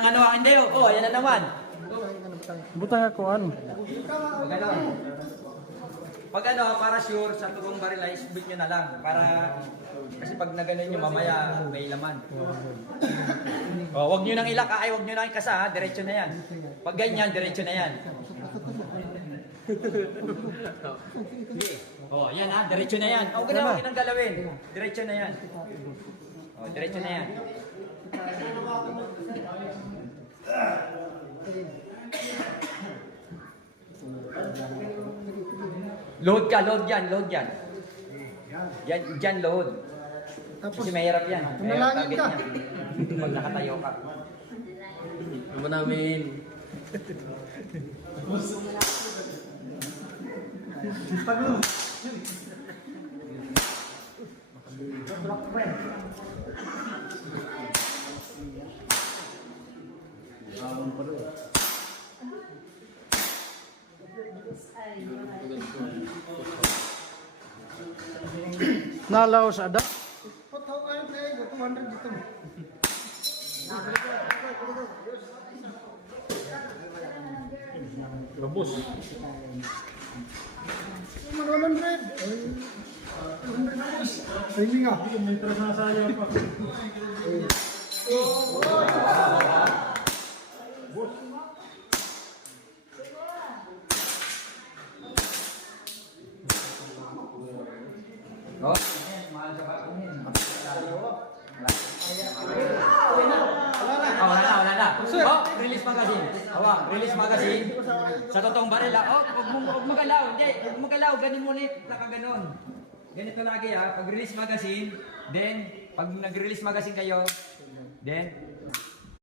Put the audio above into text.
Ano hindi oh, yan na naman. Butang ako ano. Pag ano, para sure sa tugong baril ay isbit nyo na lang. Para, kasi pag naganon nyo mamaya may laman. Oh, wag nyo nang ilaka, ay wag nyo nang ikasa ha, diretso na yan. Pag ganyan, diretso na yan. Oh, yan ha, diretso na yan. Oh, ganun, huwag nang galawin. Diretso na yan. Oh, diretso na yan. Load ka, load yan, load yan. Yan load. Kasi mahirap yan. Mahirap target niya. Pag nakatayo ka. Ano namin? Nalaw sa ada. Gabos. 100. Hindi nga. May trasasaya pa. Oh, mahal ka ba? Wala na. Oh, release magazine. Release magazine. Sa totoong baril oh, huwag magalaw. Hindi, huwag magalaw. Ganon mo ulit, nakaganon. Ganito lagi pag release magazine, then, pag nag-release magazine kayo, then,